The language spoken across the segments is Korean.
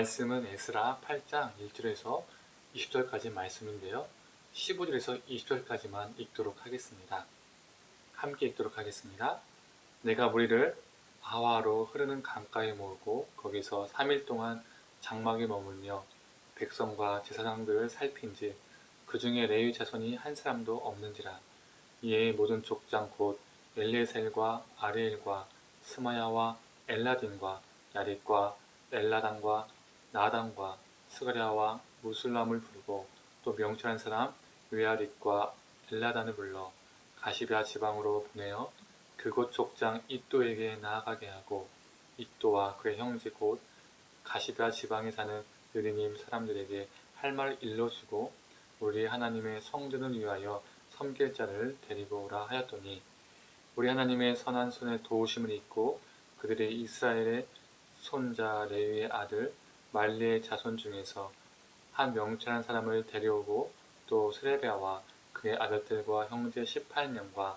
말씀은 에스라 8장 1절에서 20절까지 말씀인데요. 15절에서 20절까지만 읽도록 하겠습니다. 함께 읽도록 하겠습니다. 내가 무리를 아하와로 흐르는 강가에 모으고 거기서 3일 동안 장막에 머물며 백성과 제사장들을 살핀지 그 중에 레위 자손이 한 사람도 없는지라. 이에 모든 족장 곧 엘리에셀과 아리엘과 스마야와 엘라딘과 야릿과 엘라단과 나단과 스가랴와 무술람을 부르고 또 명철한 사람 외아릿과 엘라단을 불러 가시베아 지방으로 보내어 그곳 족장 id도에게 나아가게 하고 id도와 그의 형제 곧 가시베아 지방에 사는 느리님 사람들에게 할 말을 일러주고 우리 하나님의 성전을 위하여 섬길 자를 데리고 오라 하였더니 우리 하나님의 선한 손에 도우심을 입고 그들이 이스라엘의 손자 레위의 아들 말리의 자손 중에서 한 명철한 사람을 데려오고 또 스레베아와 그의 아들들과 형제 18명과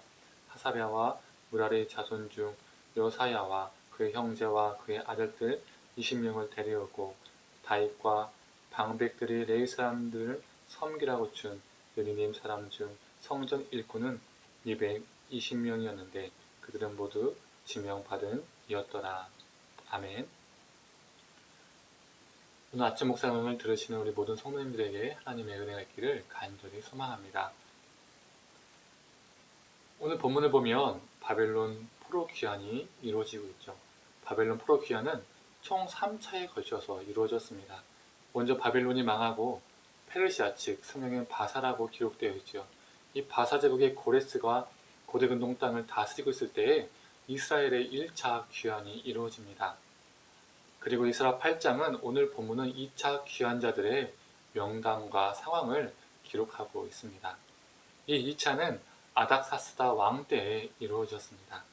하사랴와 무라리의 자손 중 여사야와 그의 형제와 그의 아들들 20명을 데려오고 다윗과 방백들이 레위 사람들을 섬기라고 준 느리님 사람 중 성전 일꾼은 220명이었는데 그들은 모두 지명받은 이었더라. 아멘. 오늘 아침 묵상을 들으시는 우리 모든 성도님들에게 하나님의 은혜가 있기를 간절히 소망합니다. 오늘 본문을 보면 바벨론 포로 귀환이 이루어지고 있죠. 바벨론 포로 귀환은 총 3차에 걸쳐서 이루어졌습니다. 먼저 바벨론이 망하고 페르시아 즉 성경엔 바사라고 기록되어 있죠. 이 바사 제국의 고레스가 고대근동 땅을 다스리고 있을 때에 이스라엘의 1차 귀환이 이루어집니다. 그리고 이스라 8장은 오늘 본문은 2차 귀환자들의 명단과 상황을 기록하고 있습니다. 이 2차는 아닥사스다 왕 때에 이루어졌습니다.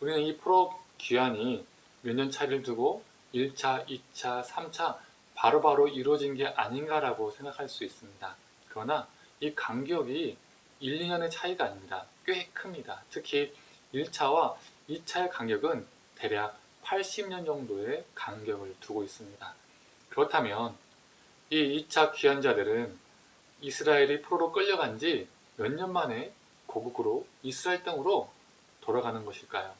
우리는 이 포로 귀환이 몇 년 차이를 두고 1차, 2차, 3차 바로바로 이루어진 게 아닌가라고 생각할 수 있습니다. 그러나 이 간격이 1, 2년의 차이가 아닙니다. 꽤 큽니다. 특히 1차와 2차의 간격은 대략 80년 정도의 간격을 두고 있습니다. 그렇다면 이 2차 귀환자들은 이스라엘이 포로로 끌려간 지 몇 년 만에 고국으로 이스라엘 땅으로 돌아가는 것일까요?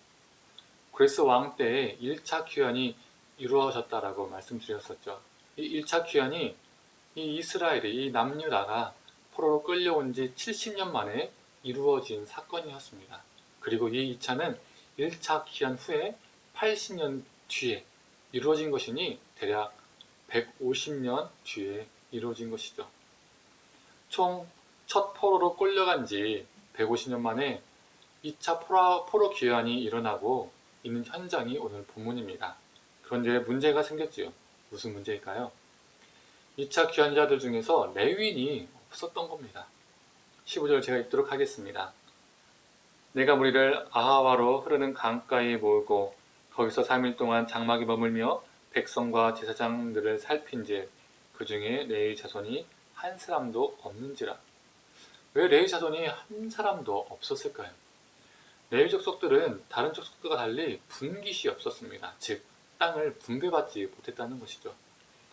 고레스 왕 때에 1차 귀환이 이루어졌다라고 말씀드렸었죠. 이 1차 귀환이 이 이스라엘이 이 남유다가 포로로 끌려온 지 70년 만에 이루어진 사건이었습니다. 그리고 이 2차는 1차 귀환 후에 80년 뒤에 이루어진 것이니 대략 150년 뒤에 이루어진 것이죠. 총 첫 포로로 끌려간 지 150년 만에 2차 포로 귀환이 일어나고 있는 현장이 오늘 본문입니다. 그런데 문제가 생겼지요. 무슨 문제일까요? 2차 귀환자들 중에서 레위인이 없었던 겁니다. 15절 제가 읽도록 하겠습니다. 내가 무리를 아하와로 흐르는 강가에 모으고 거기서 3일 동안 장막에 머물며 백성과 제사장들을 살핀즉 그 중에 레위 자손이 한 사람도 없는지라. 왜 레위 자손이 한 사람도 없었을까요? 레위 족속들은 다른 족속들과 달리 분깃이 없었습니다. 즉 땅을 분배받지 못했다는 것이죠.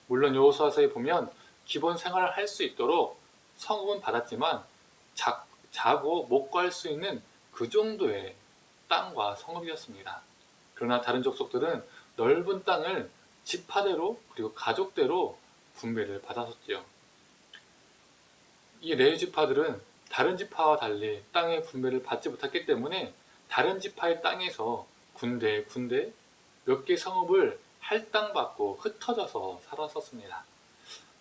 물론 여호수아서에 보면 기본 생활을 할 수 있도록 성읍은 받았지만 자고 못 갈 수 있는 그 정도의 땅과 성읍이었습니다. 그러나 다른 족속들은 넓은 땅을 지파대로 그리고 가족대로 분배를 받았었죠. 이 레위 지파들은 다른 지파와 달리 땅의 분배를 받지 못했기 때문에 다른 지파의 땅에서 군데 몇 개 성읍을 할당받고 흩어져서 살았었습니다.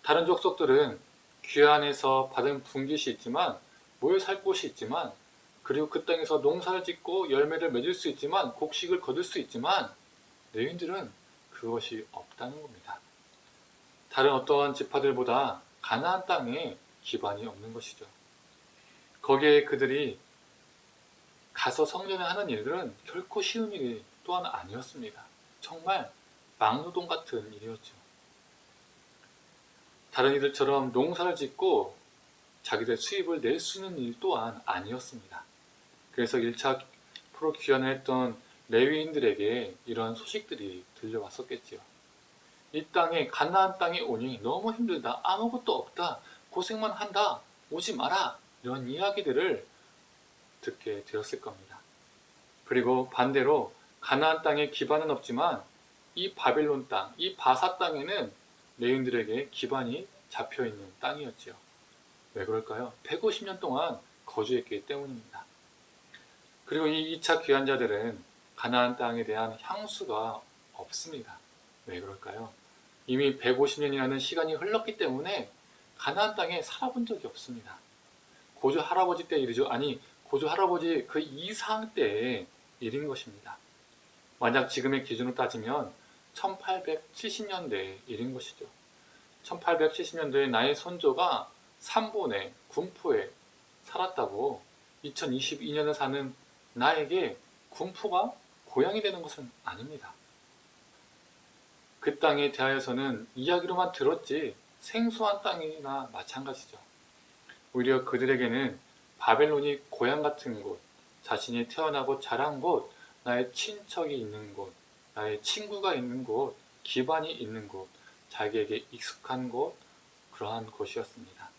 다른 족속들은 귀환에서 받은 분깃이 있지만 모여 살 곳이 있지만 그리고 그 땅에서 농사를 짓고 열매를 맺을 수 있지만 곡식을 거둘 수 있지만 레위인들은 그것이 없다는 겁니다. 다른 어떠한 지파들보다 가나안 땅에 기반이 없는 것이죠. 거기에 그들이 가서 성전을 하는 일들은 결코 쉬운 일이 또한 아니었습니다. 정말 막노동 같은 일이었죠. 다른 이들처럼 농사를 짓고 자기들 수입을 낼 수 있는 일 또한 아니었습니다. 그래서 1차 포로 귀환을 했던 레위인들에게 이러한 소식들이 들려왔었겠지요. 이 땅에 가나안 땅에 오니 너무 힘들다. 아무것도 없다. 고생만 한다. 오지 마라. 이런 이야기들을 듣게 되었을 겁니다. 그리고 반대로 가나안 땅에 기반은 없지만 이 바벨론 땅, 이 바사 땅에는 레위인들에게 기반이 잡혀있는 땅이었지요. 왜 그럴까요? 150년 동안 거주했기 때문입니다. 그리고 이 2차 귀환자들은 가나안 땅에 대한 향수가 없습니다. 왜 그럴까요? 이미 150년이라는 시간이 흘렀기 때문에 가나안 땅에 살아본 적이 없습니다. 고조 할아버지 때 일이죠. 아니, 고조 할아버지 그 이상 때의 일인 것입니다. 만약 지금의 기준으로 따지면 1870년대의 일인 것이죠. 1870년도에 나의 손조가 삼본에, 군포에 살았다고 2022년에 사는 나에게 군포가 고향이 되는 것은 아닙니다. 그 땅에 대하여서는 이야기로만 들었지 생소한 땅이나 마찬가지죠. 오히려 그들에게는 바벨론이 고향 같은 곳, 자신이 태어나고 자란 곳, 나의 친척이 있는 곳, 나의 친구가 있는 곳, 기반이 있는 곳, 자기에게 익숙한 곳, 그러한 곳이었습니다.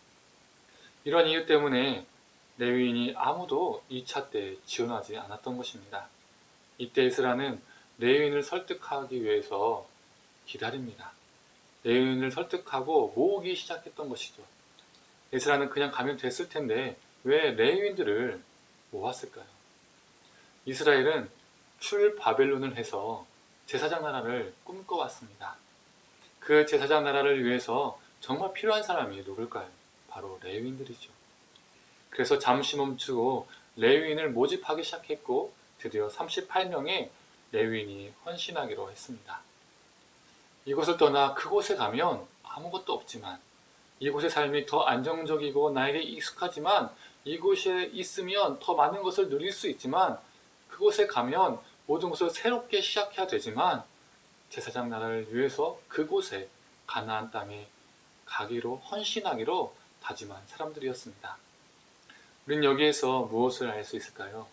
이런 이유 때문에 레위인이 아무도 2차 때 지원하지 않았던 것입니다. 이때 에스라는 레위인을 설득하기 위해서 기다립니다. 레위인을 설득하고 모으기 시작했던 것이죠. 에스라는 그냥 가면 됐을 텐데 왜 레위인들을 모았을까요? 이스라엘은 출바벨론을 해서 제사장 나라를 꿈꿔왔습니다. 그 제사장 나라를 위해서 정말 필요한 사람이 누굴까요? 바로 레위인들이죠. 그래서 잠시 멈추고 레위인을 모집하기 시작했고 드디어 38명의 레위인이 헌신하기로 했습니다. 이곳을 떠나 그곳에 가면 아무것도 없지만 이곳의 삶이 더 안정적이고 나에게 익숙하지만 이곳에 있으면 더 많은 것을 누릴 수 있지만 그곳에 가면 모든 것을 새롭게 시작해야 되지만 제사장 나라를 위해서 그곳에 가나안 땅에 가기로 헌신하기로 다짐한 사람들이었습니다. 우린 여기에서 무엇을 알 수 있을까요?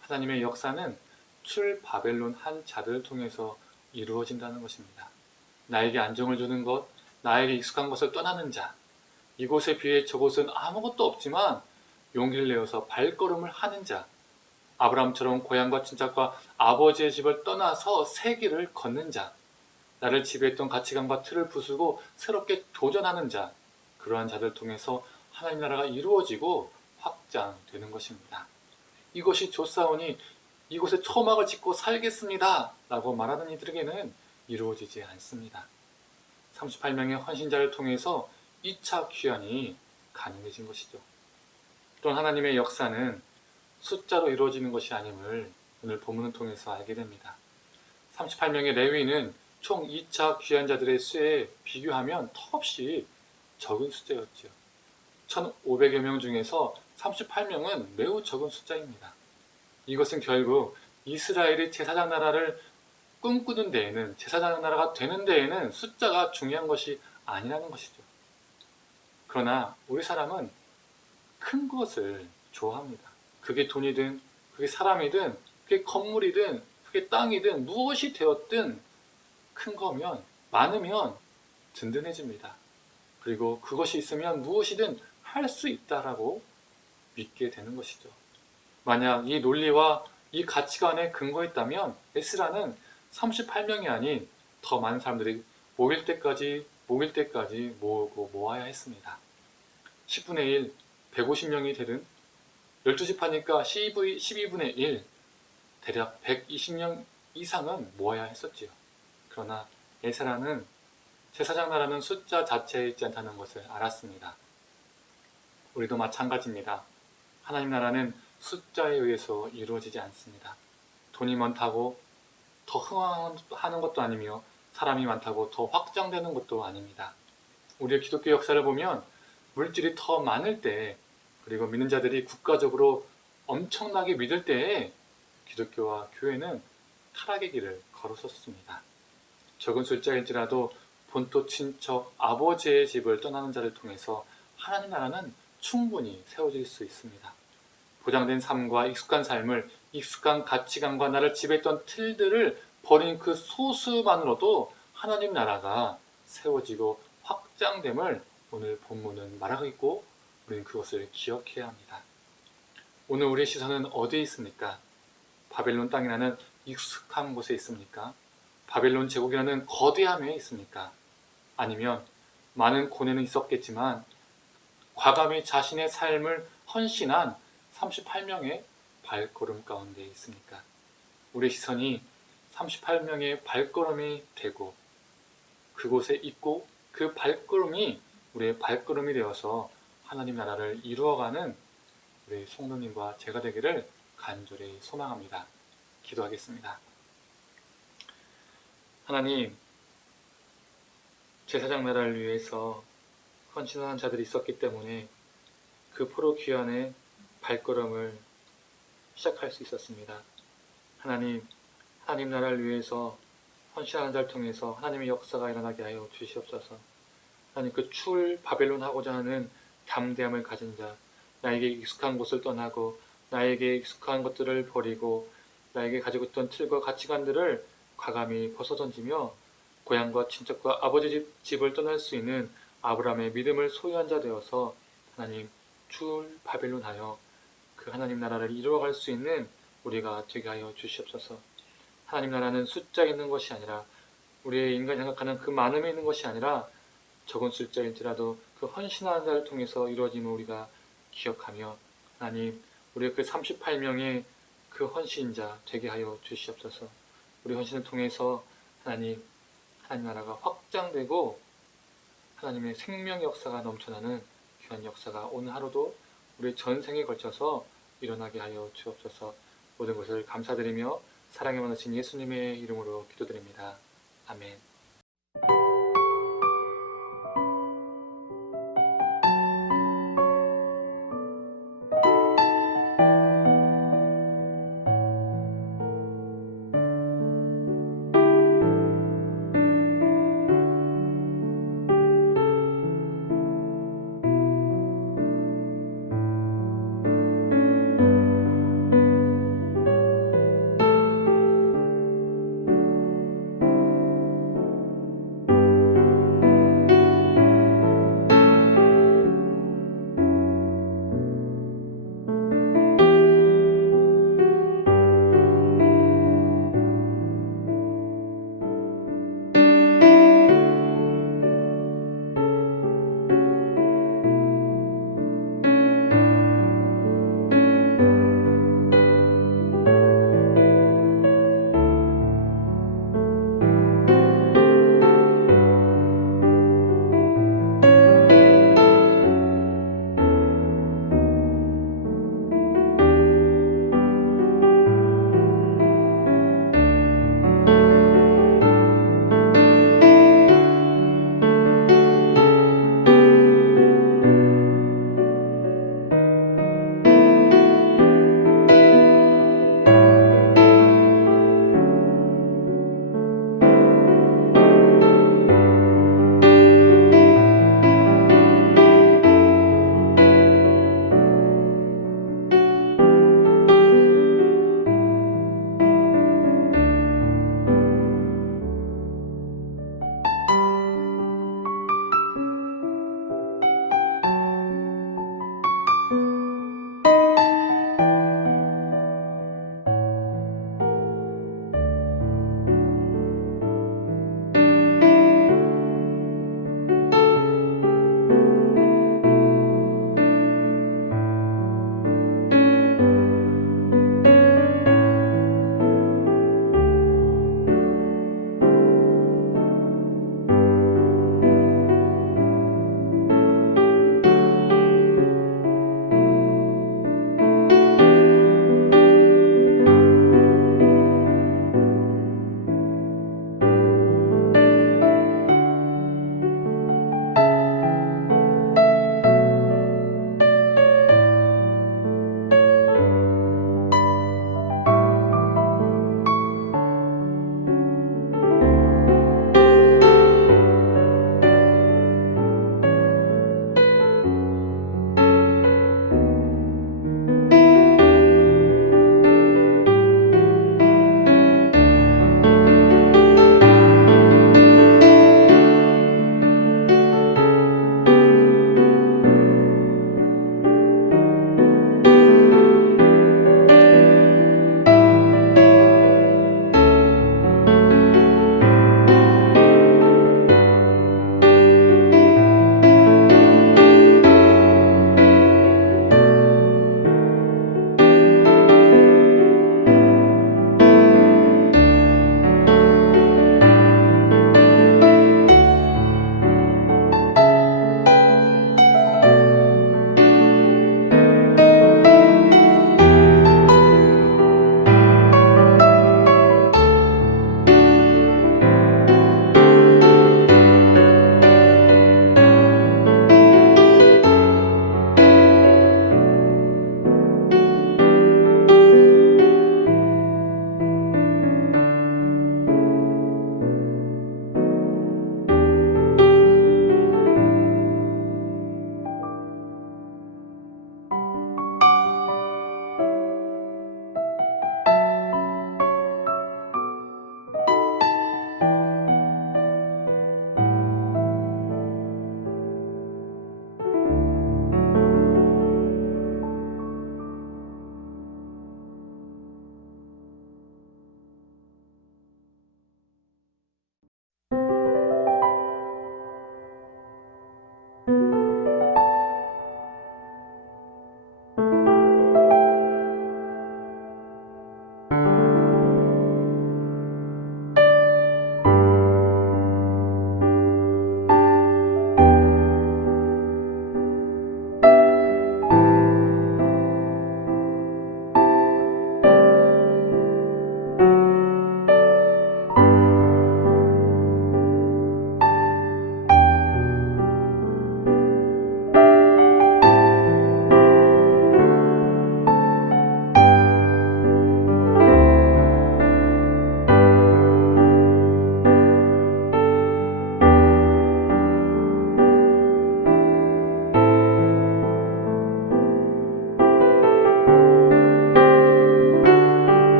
하나님의 역사는 출바벨론 한 자들을 통해서 이루어진다는 것입니다. 나에게 안정을 주는 것, 나에게 익숙한 것을 떠나는 자, 이곳에 비해 저곳은 아무것도 없지만 용기를 내어서 발걸음을 하는 자, 아브라함처럼 고향과 친척과 아버지의 집을 떠나서 새 길을 걷는 자, 나를 지배했던 가치관과 틀을 부수고 새롭게 도전하는 자, 그러한 자들 통해서 하나님 나라가 이루어지고 확장되는 것입니다. 이것이 좋사오니 이곳에 초막을 짓고 살겠습니다 라고 말하는 이들에게는 이루어지지 않습니다. 38명의 헌신자를 통해서 2차 귀환이 가능해진 것이죠. 또한 하나님의 역사는 숫자로 이루어지는 것이 아님을 오늘 본문을 통해서 알게 됩니다. 38명의 레위인은 총 2차 귀환자들의 수에 비교하면 턱없이 적은 숫자였죠. 1,500여 명 중에서 38명은 매우 적은 숫자입니다. 이것은 결국 이스라엘이 제사장 나라를 꿈꾸는 데에는, 제사장 나라가 되는 데에는 숫자가 중요한 것이 아니라는 것이죠. 그러나 우리 사람은 큰 것을 좋아합니다. 그게 돈이든, 그게 사람이든, 그게 건물이든, 그게 땅이든, 무엇이 되었든 큰 거면, 많으면 든든해집니다. 그리고 그것이 있으면 무엇이든 할 수 있다라고 믿게 되는 것이죠. 만약 이 논리와 이 가치관에 근거했다면 에스라는 38명이 아닌 더 많은 사람들이 모일 때까지 모으고 모아야 했습니다. 10분의 1, 150명이 되든 12지파니까 12분의 1, 대략 120명 이상은 모아야 했었지요. 그러나 에스라는 제사장 나라는 숫자 자체에 있지 않다는 것을 알았습니다. 우리도 마찬가지입니다. 하나님 나라는 숫자에 의해서 이루어지지 않습니다. 돈이 많다고 더 흥황하는 것도 아니며 사람이 많다고 더 확장되는 것도 아닙니다. 우리의 기독교 역사를 보면 물질이 더 많을 때, 그리고 믿는 자들이 국가적으로 엄청나게 믿을 때에 기독교와 교회는 타락의 길을 걸었었습니다. 적은 숫자일지라도 본토 친척 아버지의 집을 떠나는 자를 통해서 하나님 나라는 충분히 세워질 수 있습니다. 보장된 삶과 익숙한 삶을, 익숙한 가치관과 나를 지배했던 틀들을 버린 그 소수만으로도 하나님 나라가 세워지고 확장됨을 오늘 본문은 말하고 있고 우리는 그것을 기억해야 합니다. 오늘 우리의 시선은 어디에 있습니까? 바벨론 땅이라는 익숙한 곳에 있습니까? 바벨론 제국이라는 거대함에 있습니까? 아니면 많은 고뇌는 있었겠지만 과감히 자신의 삶을 헌신한 38명의 발걸음 가운데 있습니까? 우리의 시선이 38명의 발걸음이 되고 그곳에 있고 그 발걸음이 우리의 발걸음이 되어서 하나님 나라를 이루어가는 우리 성도님과 제가 되기를 간절히 소망합니다. 기도하겠습니다. 하나님, 제사장 나라를 위해서 헌신한 자들이 있었기 때문에 그 포로 귀환의 발걸음을 시작할 수 있었습니다. 하나님, 하나님 나라를 위해서 헌신하는 자를 통해서 하나님의 역사가 일어나게 하여 주시옵소서. 하나님, 그 출 바벨론 하고자 하는 담대함을 가진 자, 나에게 익숙한 곳을 떠나고 나에게 익숙한 것들을 버리고 나에게 가지고 있던 틀과 가치관들을 과감히 벗어던지며 고향과 친척과 아버지 집을 떠날 수 있는 아브라함의 믿음을 소유한 자 되어서 하나님 출 바벨론 하여 그 하나님 나라를 이루어갈 수 있는 우리가 되게 하여 주시옵소서. 하나님 나라는 숫자에 있는 것이 아니라 우리의 인간이 생각하는 그 많음에 있는 것이 아니라 적은 숫자일지라도 그 헌신하는 자를 통해서 이루어짐을 우리가 기억하며 하나님 우리의 그 38명의 그 헌신자 되게 하여 주시옵소서. 우리 헌신을 통해서 하나님 나라가 확장되고 하나님의 생명 역사가 넘쳐나는 귀한 역사가 오늘 하루도 우리 전생에 걸쳐서 일어나게 하여 주옵소서. 모든 것을 감사드리며 사랑에 많으신 예수님의 이름으로 기도드립니다. 아멘.